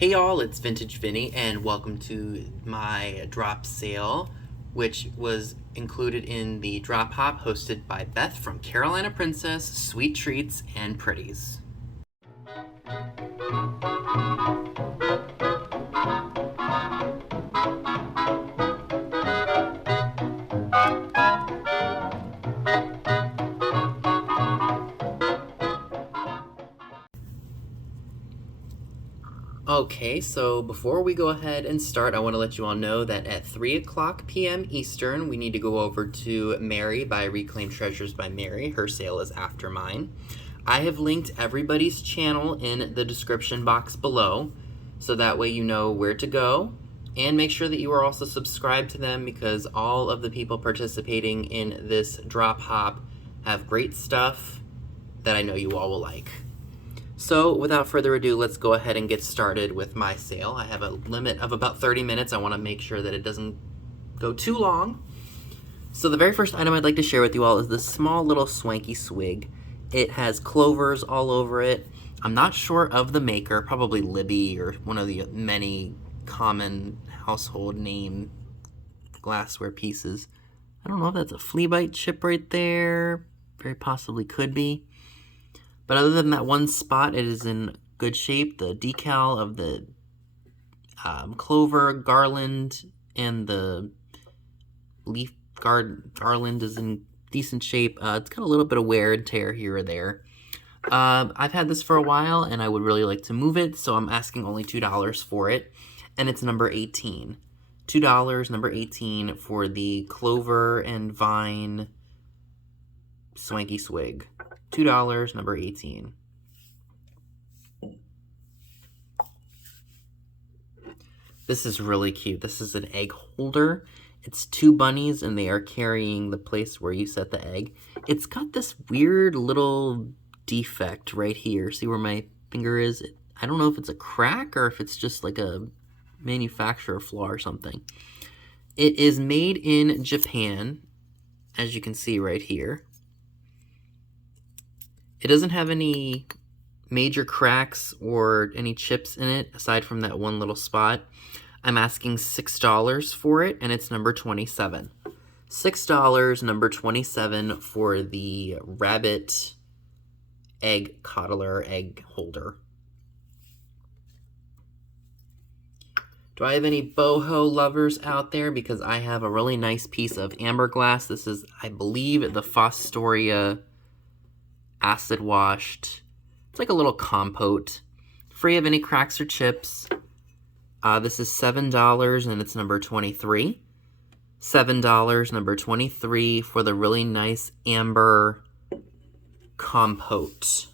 Hey y'all, it's Vintage Vinny, and welcome to my drop sale, which was included in the drop hop hosted by Beth from Carolina Princess, Sweet Treats, and Pretties. Okay, so before we go ahead and start, I want to let you all know that at 3 o'clock p.m. Eastern, we need to go over to Mary by Reclaimed Treasures by Mary. Her sale is after mine. I have linked everybody's channel in the description box below, so that way you know where to go. And make sure that you are also subscribed to them, because all of the people participating in this drop hop have great stuff that I know you all will like. So without further ado, let's go ahead and get started with my sale. I have a limit of about 30 minutes. I want to make sure that it doesn't go too long. So the very first item I'd like to share with you all is this small little swanky swig. It has clovers all over it. I'm not sure of the maker, probably Libby or one of the many common household name glassware pieces. I don't know if that's a flea bite chip right there. Very possibly could be. But other than that one spot, it is in good shape. The decal of the clover garland and the leaf garland is in decent shape. It's got a little bit of wear and tear here or there. I've had this for a while, and I would really like to move it, so I'm asking only $2 for it. And it's number 18. $2, number 18, for the clover and vine swanky swig. $2, number 18. This is really cute. This is an egg holder. It's two bunnies, and they are carrying the place where you set the egg. It's got this weird little defect right here. See where my finger is? I don't know if it's a crack or if it's just like a manufacturer flaw or something. It is made in Japan, as you can see right here. It doesn't have any major cracks or any chips in it, aside from that one little spot. I'm asking $6 for it, and it's number 27. $6, number 27, for the rabbit egg coddler egg holder. Do I have any boho lovers out there? Because I have a really nice piece of amber glass. This is, I believe, the Fostoria acid washed. It's like a little compote, free of any cracks or chips. This is $7, and it's number 23. $7, number 23, for the really nice amber compote.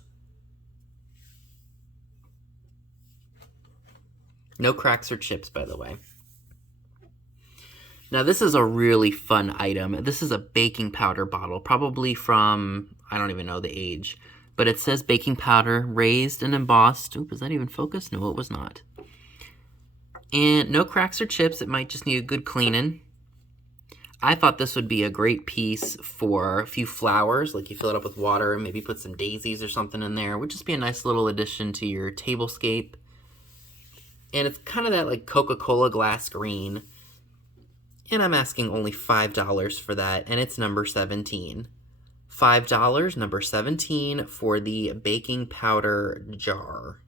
No cracks or chips, by the way. Now, this is a really fun item. This is a baking powder bottle, probably from, I don't even know the age, but it says baking powder, raised and embossed. Oop, is that even focused? No, it was not. And no cracks or chips. It might just need a good cleaning. I thought this would be a great piece for a few flowers, like you fill it up with water and maybe put some daisies or something in there. It would just be a nice little addition to your tablescape. And it's kind of that like Coca-Cola glass green. And I'm asking only $5 for that, and it's number 17. $5, number 17, for the baking powder jar.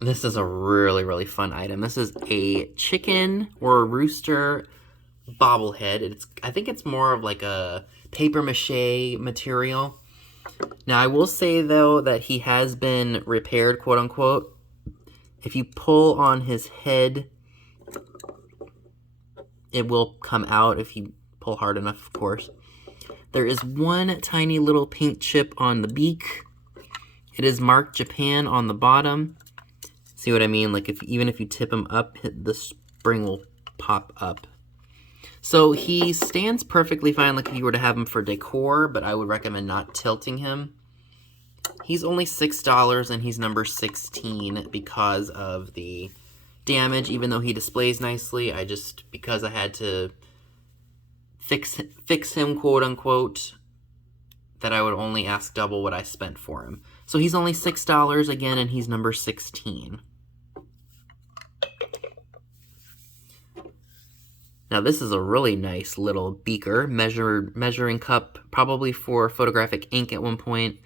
This is a really, really fun item. This is a chicken or a rooster bobblehead. I think it's more of like a paper mache material. Now, I will say, though, that he has been repaired, quote unquote. If you pull on his head, it will come out if you pull hard enough, of course. There is one tiny little paint chip on the beak. It is marked Japan on the bottom. See what I mean? Like, even if you tip him up, the spring will pop up. So he stands perfectly fine, like if you were to have him for decor, but I would recommend not tilting him. He's only $6, and he's number 16 because of the damage. Even though he displays nicely, because I had to fix him, quote unquote, that I would only ask double what I spent for him. So he's only $6 again, and he's number 16. Now this is a really nice little beaker, measuring cup, probably for photographic ink at one point.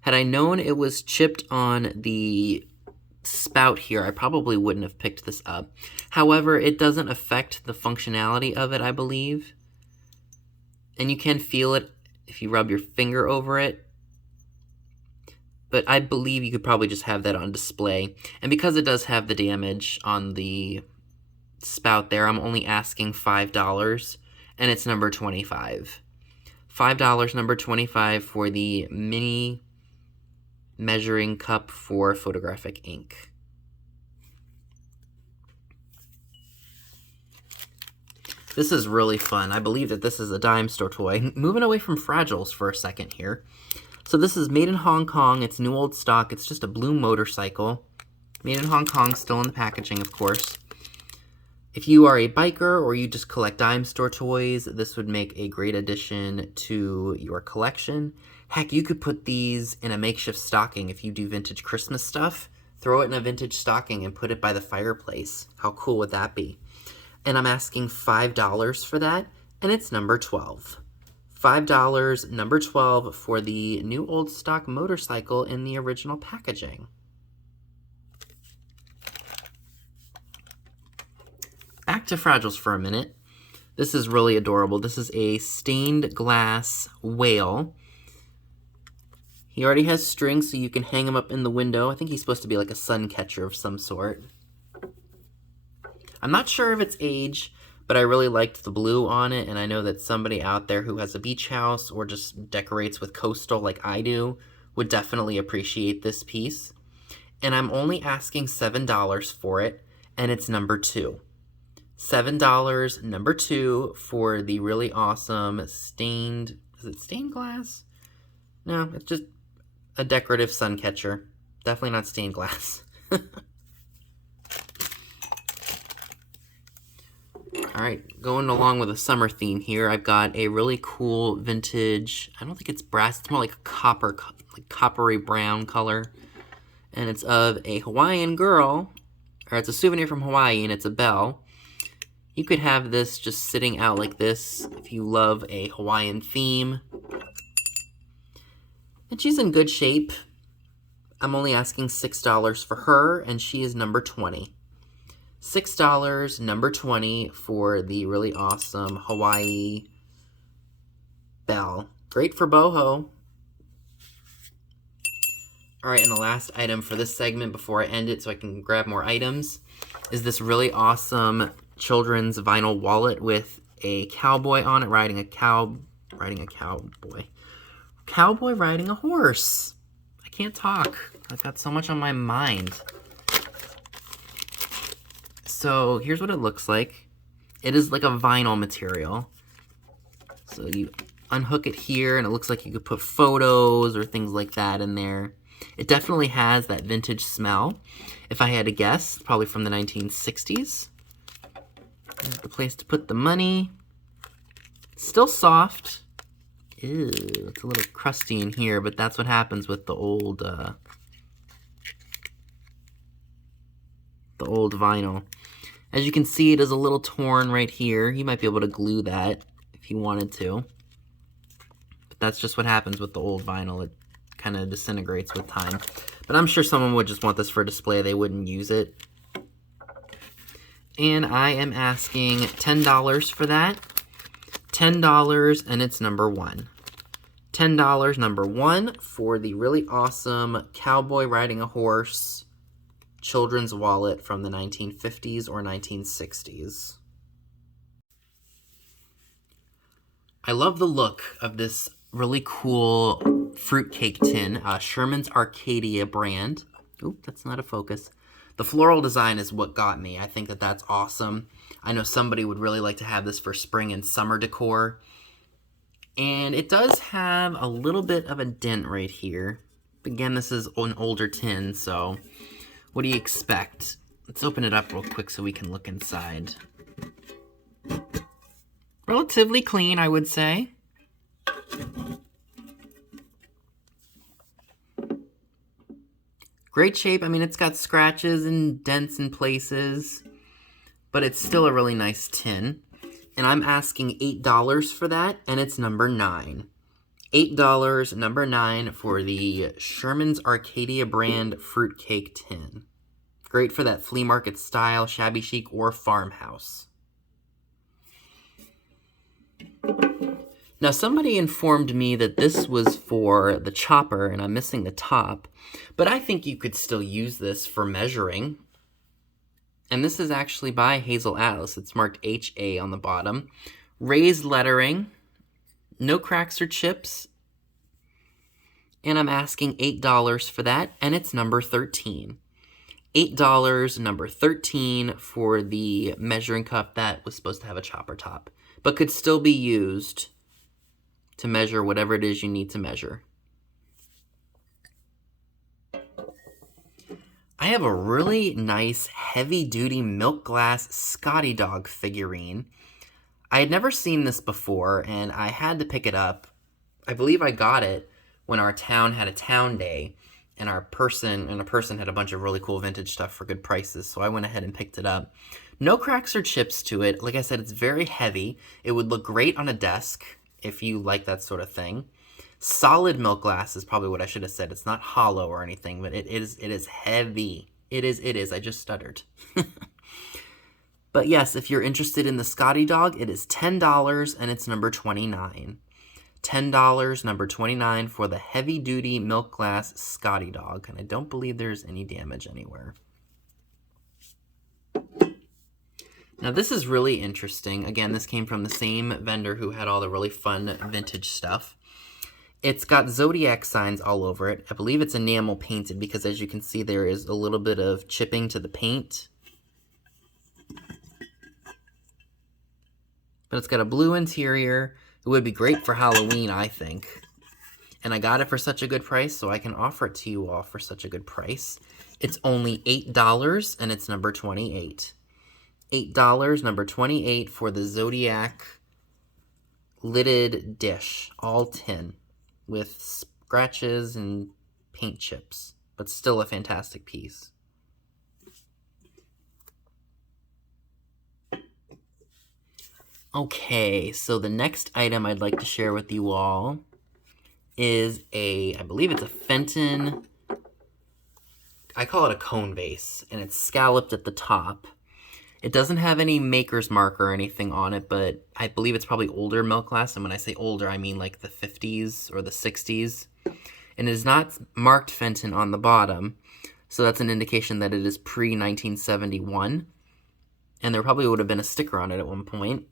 Had I known it was chipped on the spout here, I probably wouldn't have picked this up. However, it doesn't affect the functionality of it, I believe. And you can feel it if you rub your finger over it. But I believe you could probably just have that on display. And because it does have the damage on the spout there, I'm only asking $5, and it's number 25. $5, number 25 for the mini measuring cup for photographic ink. This is really fun. I believe that this is a dime store toy. Moving away from Fragiles for a second here. So this is made in Hong Kong. It's new old stock. It's just a blue motorcycle. Made in Hong Kong, still in the packaging, of course. If you are a biker or you just collect dime store toys, this would make a great addition to your collection. Heck, you could put these in a makeshift stocking if you do vintage Christmas stuff. Throw it in a vintage stocking and put it by the fireplace. How cool would that be? And I'm asking $5 for that, and it's number 12. $5, number 12 for the new old stock motorcycle in the original packaging. Back to Fragiles for a minute. This is really adorable. This is a stained glass whale. He already has strings, so you can hang him up in the window. I think he's supposed to be like a sun catcher of some sort. I'm not sure of its age, but I really liked the blue on it, and I know that somebody out there who has a beach house or just decorates with coastal like I do would definitely appreciate this piece. And I'm only asking $7 for it, and it's number 2. $7, number 2 for the really awesome stained, is it stained glass? No, it's just a decorative sun catcher. Definitely not stained glass. Alright, going along with a summer theme here, I've got a really cool vintage, I don't think it's brass, it's more like a coppery brown color. And it's of a Hawaiian girl, or it's a souvenir from Hawaii, and it's a bell. You could have this just sitting out like this if you love a Hawaiian theme. And she's in good shape. I'm only asking $6 for her, and she is number 20. $6, number 20 for the really awesome Hawaii bell. Great for boho. Alright, and the last item for this segment before I end it so I can grab more items is this really awesome children's vinyl wallet with a cowboy on it riding a cowboy. Cowboy riding a horse. I can't talk. I've got so much on my mind. So here's what it looks like. It is like a vinyl material. So you unhook it here and it looks like you could put photos or things like that in there. It definitely has that vintage smell. If I had to guess, probably from the 1960s. There's the place to put the money. Still soft. Ew, it's a little crusty in here, but that's what happens with the old vinyl. As you can see, it is a little torn right here. You might be able to glue that if you wanted to. But that's just what happens with the old vinyl. It kind of disintegrates with time. But I'm sure someone would just want this for display. They wouldn't use it. And I am asking $10 for that. $10, and it's number 1. $10, number 1 for the really awesome cowboy riding a horse children's wallet from the 1950s or 1960s. I love the look of this really cool fruitcake tin, Sherman's Arcadia brand. Oop, that's not a focus. The floral design is what got me. I think that that's awesome. I know somebody would really like to have this for spring and summer decor. And it does have a little bit of a dent right here. Again, this is an older tin, so what do you expect? Let's open it up real quick so we can look inside. Relatively clean, I would say. Great shape. I mean, it's got scratches and dents in places, but it's still a really nice tin. And I'm asking $8 for that, and it's number 9. $8, number 9, for the Sherman's Arcadia brand fruitcake tin. Great for that flea market style, shabby chic, or farmhouse. Now, somebody informed me that this was for the chopper, and I'm missing the top, but I think you could still use this for measuring. And this is actually by Hazel Atlas. It's marked HA on the bottom. Raised lettering, no cracks or chips, and I'm asking $8 for that, and it's number 13. $8, number 13, for the measuring cup that was supposed to have a chopper top, but could still be used to measure whatever it is you need to measure. I have a really nice heavy-duty milk glass Scotty dog figurine. I had never seen this before, and I had to pick it up. I believe I got it when our town had a town day, and a person had a bunch of really cool vintage stuff for good prices, so I went ahead and picked it up. No cracks or chips to it. Like I said, it's very heavy. It would look great on a desk if you like that sort of thing. Solid milk glass is probably what I should have said. It's not hollow or anything, but it is heavy. It is. I just stuttered. But yes, if you're interested in the Scotty dog, it is $10, and it's number 29. $10, number 29, for the heavy-duty milk glass Scotty dog. And I don't believe there's any damage anywhere. Now, this is really interesting. Again, this came from the same vendor who had all the really fun vintage stuff. It's got zodiac signs all over it. I believe it's enamel painted because, as you can see, there is a little bit of chipping to the paint. But it's got a blue interior. It would be great for Halloween, I think. And I got it for such a good price, so I can offer it to you all for such a good price. It's only $8, and it's number 28. $8, number 28, for the Zodiac lidded dish, all tin, with scratches and paint chips, but still a fantastic piece. Okay, so the next item I'd like to share with you all is I believe it's a Fenton, I call it a cone vase, and it's scalloped at the top. It doesn't have any maker's mark or anything on it, but I believe it's probably older milk glass, and when I say older, I mean like the 50s or the 60s. And it is not marked Fenton on the bottom, so that's an indication that it is pre-1971, and there probably would have been a sticker on it at one point.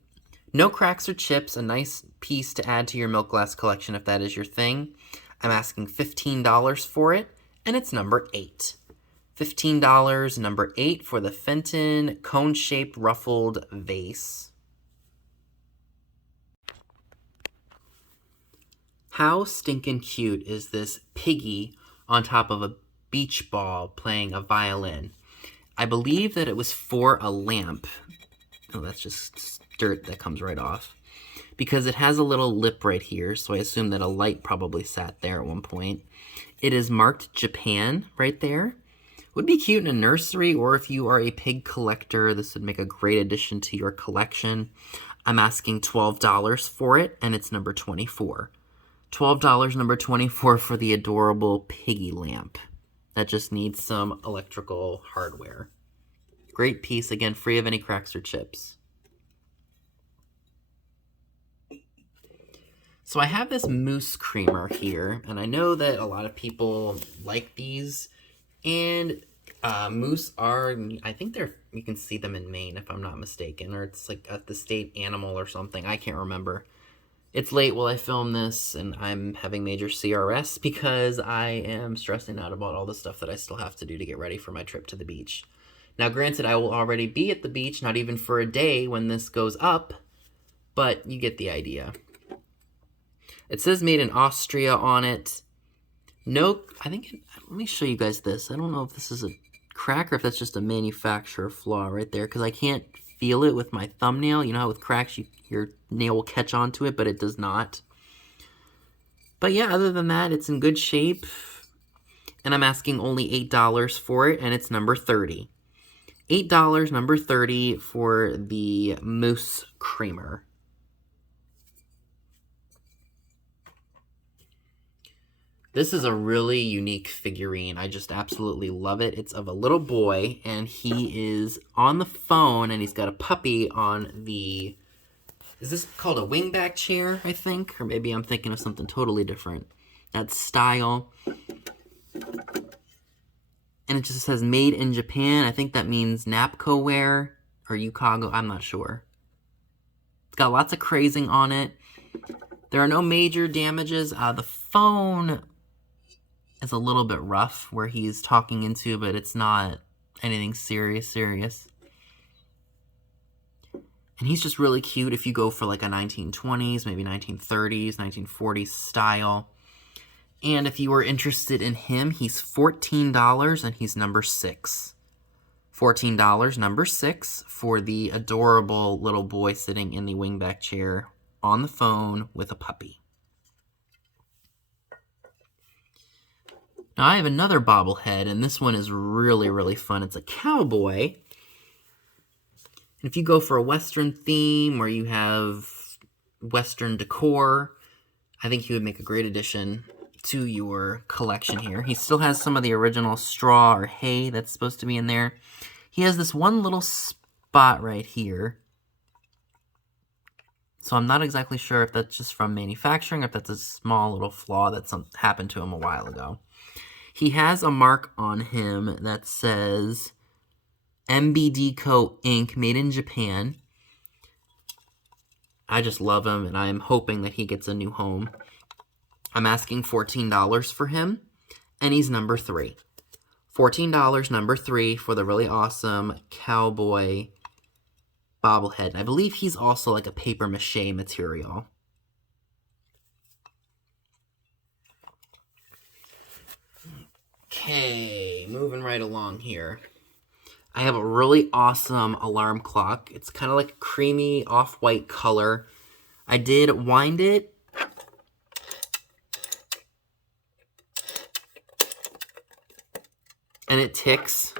No cracks or chips, a nice piece to add to your milk glass collection if that is your thing. I'm asking $15 for it, and it's number 8. $15, number 8, for the Fenton cone-shaped ruffled vase. How stinking cute is this piggy on top of a beach ball playing a violin? I believe that it was for a lamp. Oh, that's just dirt that comes right off. Because it has a little lip right here, so I assume that a light probably sat there at one point. It is marked Japan right there. Would be cute in a nursery, or if you are a pig collector, this would make a great addition to your collection. I'm asking $12 for it, and it's number 24. $12, number 24, for the adorable Piggy Lamp. That just needs some electrical hardware. Great piece, again, free of any cracks or chips. So I have this mousse creamer here, and I know that a lot of people like these. And moose are, I think you can see them in Maine if I'm not mistaken, or it's like at the state animal or something. I can't remember. It's late while I film this, and I'm having major CRS because I am stressing out about all the stuff that I still have to do to get ready for my trip to the beach. Now, granted, I will already be at the beach, not even for a day when this goes up, but you get the idea. It says made in Austria on it. No, let me show you guys this. I don't know if this is a crack or if that's just a manufacturer flaw right there, because I can't feel it with my thumbnail. You know how with cracks, your nail will catch onto it, but it does not. But yeah, other than that, it's in good shape. and I'm asking only $8 for it, and it's number 30. $8, number 30 for the mousse creamer. This is a really unique figurine. I just absolutely love it. It's of a little boy, and he is on the phone, and he's got a puppy on the... Is this called a wingback chair, I think? Or maybe I'm thinking of something totally different. That style. And it just says made in Japan. I think that means Napco wear or Yukago. I'm not sure. It's got lots of crazing on it. There are no major damages. The phone is a little bit rough where he's talking into, but it's not anything serious. And he's just really cute if you go for like a 1920s, maybe 1930s, 1940s style. And if you were interested in him, he's $14 and he's number 6. $14, number 6 for the adorable little boy sitting in the wingback chair on the phone with a puppy. Now I have another bobblehead, and this one is really, really fun. It's a cowboy. And if you go for a Western theme where you have Western decor, I think he would make a great addition to your collection here. He still has some of the original straw or hay that's supposed to be in there. He has this one little spot right here. So I'm not exactly sure if that's just from manufacturing or if that's a small little flaw that happened to him a while ago. He has a mark on him that says MBD Co. Inc. Made in Japan. I just love him, and I'm hoping that he gets a new home. I'm asking $14 for him, and he's number 3. $14, number 3 for the really awesome cowboy bobblehead. And I believe he's also like a paper mache material. Okay, moving right along here. I have a really awesome alarm clock. It's kind of like a creamy off-white color. I did wind it. And it ticks.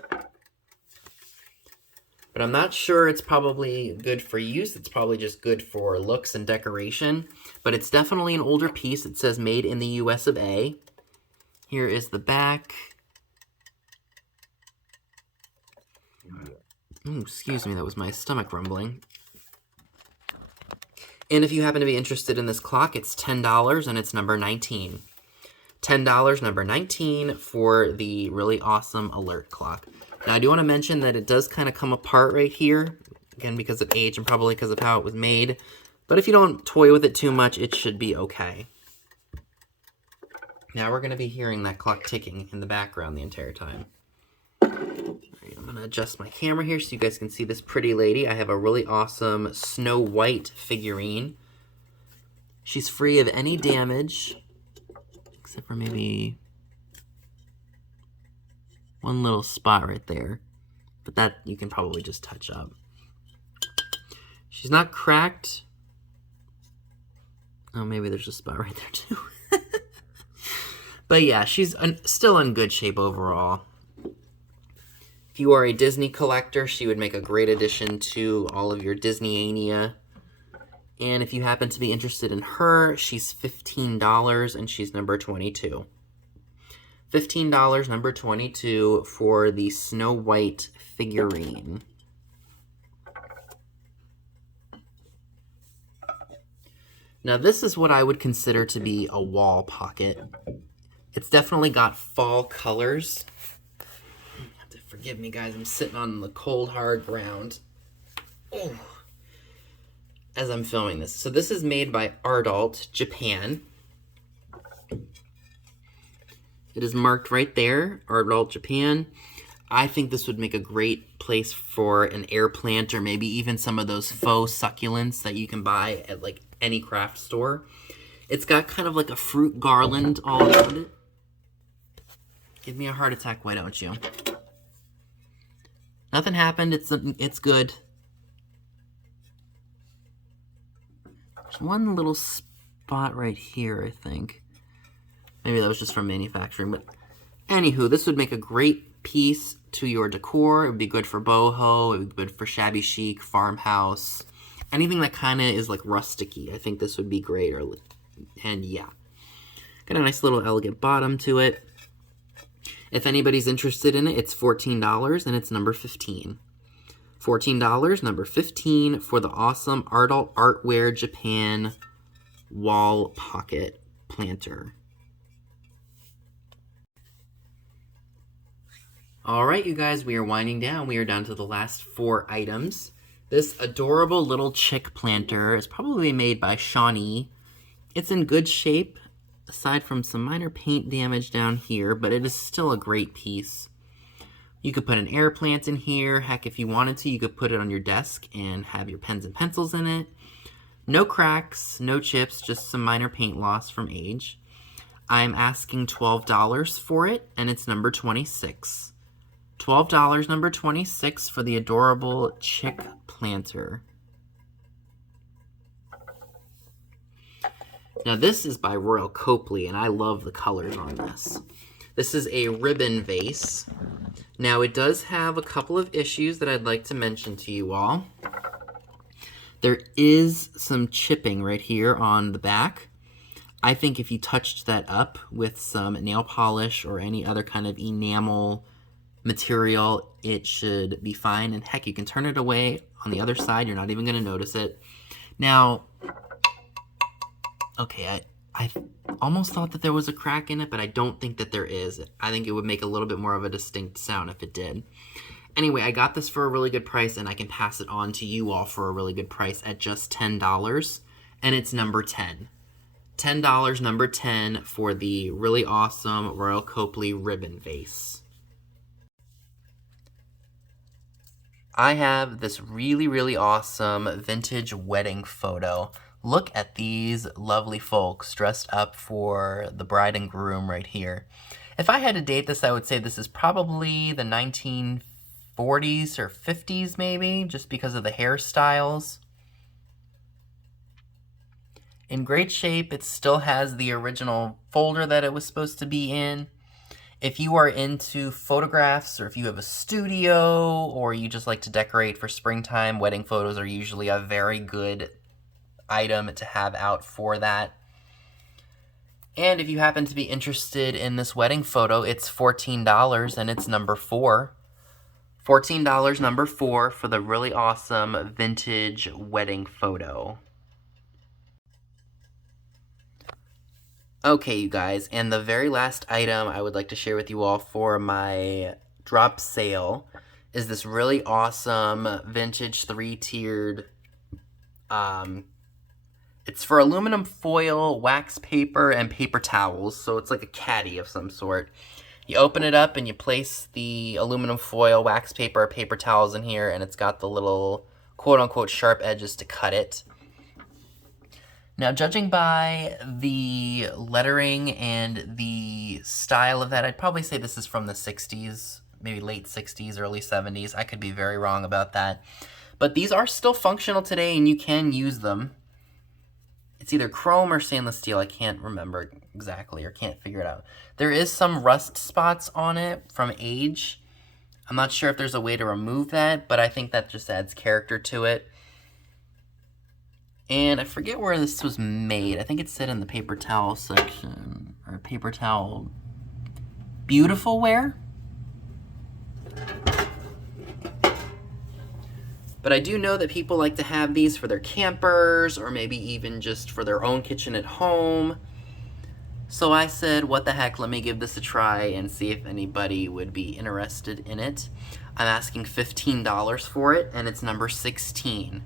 But I'm not sure it's probably good for use. It's probably just good for looks and decoration. But it's definitely an older piece. It says made in the US of A. Here is the back. Ooh, excuse me, that was my stomach rumbling. And if you happen to be interested in this clock, it's $10 and it's number 19. $10, number 19 for the really awesome alert clock. Now, I do want to mention that it does kind of come apart right here. Again, because of age and probably because of how it was made. But if you don't toy with it too much, it should be okay. Now we're going to be hearing that clock ticking in the background the entire time. Alright, I'm going to adjust my camera here so you guys can see this pretty lady. I have a really awesome Snow White figurine. She's free of any damage, except for maybe one little spot right there. But that you can probably just touch up. She's not cracked. Oh, maybe there's a spot right there too. But yeah, she's still in good shape overall. If you are a Disney collector, she would make a great addition to all of your Disney-ania. And if you happen to be interested in her, she's $15 and she's number 22. $15, number 22 for the Snow White figurine. Now this is what I would consider to be a wall pocket. It's definitely got fall colors. Forgive me, guys. I'm sitting on the cold, hard ground as I'm filming this. So this is made by Ardalt, Japan. It is marked right there, Ardalt, Japan. I think this would make a great place for an air plant or maybe even some of those faux succulents that you can buy at like any craft store. It's got kind of like a fruit garland all around it. Give me a heart attack, why don't you? Nothing happened. It's good. There's one little spot right here, I think. Maybe that was just from manufacturing, but Anywho, this would make a great piece to your decor. It would be good for boho, it would be good for shabby chic, farmhouse, anything that kind of is like rusticy. I think this would be great. And yeah, got a nice little elegant bottom to it. If anybody's interested in it, it's $14 and it's number 15. $14, number 15 for the awesome Artwear Japan wall pocket planter. All right, you guys, we are winding down. We are down to the last 4 items. This adorable little chick planter is probably made by Joni. It's in good shape, aside from some minor paint damage down here, but it is still a great piece. You could put an air plant in here. Heck, if you wanted to, you could put it on your desk and have your pens and pencils in it. No cracks, no chips, just some minor paint loss from age. I'm asking $12 for it, and it's number 26. $12, number 26 for the adorable chick planter. Now this is by Royal Copley, and I love the colors on this. This is a ribbon vase. Now it does have a couple of issues that I'd like to mention to you all. There is some chipping right here on the back. I think if you touched that up with some nail polish or any other kind of enamel material, it should be fine. And heck, you can turn it away on the other side. You're not even going to notice it. Now, okay, I almost thought that there was a crack in it, but I don't think that there is. I think it would make a little bit more of a distinct sound if it did. Anyway, I got this for a really good price, and I can pass it on to you all for a really good price at just $10, and it's number 10. $10, number 10 for the really awesome Royal Copley ribbon vase. I have this really, really awesome vintage wedding photo. Look at these lovely folks dressed up for the bride and groom right here. If I had to date this, I would say this is probably the 1940s or 50s maybe, just because of the hairstyles. In great shape. It still has the original folder that it was supposed to be in. If you are into photographs, or if you have a studio, or you just like to decorate for springtime, wedding photos are usually a very good item to have out for that. And if you happen to be interested in this wedding photo, it's $14 and it's number 4. $14, number 4 for the really awesome vintage wedding photo. Okay, you guys, and the very last item I would like to share with you all for my drop sale is this really awesome vintage 3-tiered, it's for aluminum foil, wax paper, and paper towels, so it's like a caddy of some sort. You open it up and you place the aluminum foil, wax paper, paper towels in here, and it's got the little quote-unquote sharp edges to cut it. Now, judging by the lettering and the style of that, I'd probably say this is from the 60s, maybe late 60s, early 70s. I could be very wrong about that. But these are still functional today, and you can use them. It's either chrome or stainless steel. I can't remember exactly, or can't figure it out. There is some rust spots on it from age. I'm not sure if there's a way to remove that, but I think that just adds character to it. And I forget where this was made. I think it said in the paper towel section, or paper towel beautiful wear. But I do know that people like to have these for their campers, or maybe even just for their own kitchen at home. So I said, what the heck, let me give this a try and see if anybody would be interested in it. I'm asking $15 for it, and it's number 16.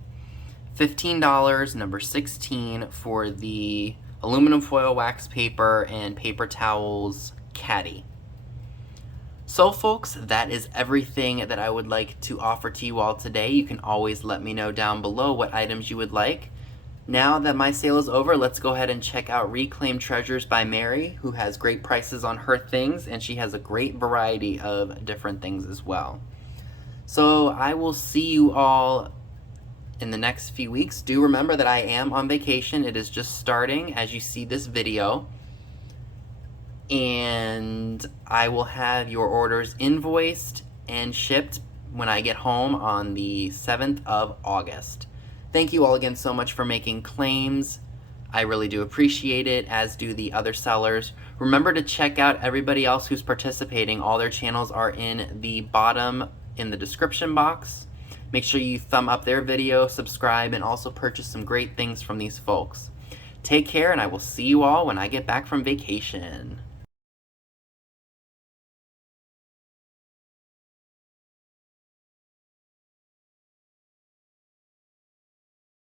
$15, number 16 for the aluminum foil, wax paper, and paper towels caddy. So folks, that is everything that I would like to offer to you all today. You can always let me know down below what items you would like. Now that my sale is over, let's go ahead and check out Reclaimed Treasures by Mary, who has great prices on her things, and she has a great variety of different things as well. So I will see you all in the next few weeks. Do remember that I am on vacation. It is just starting as you see this video. and I will have your orders invoiced and shipped when I get home on the 7th of August. Thank you all again so much for making claims. I really do appreciate it, as do the other sellers. Remember to check out everybody else who's participating. All their channels are in the bottom in the description box. Make sure you thumb up their video, subscribe, and also purchase some great things from these folks. Take care, and I will see you all when I get back from vacation.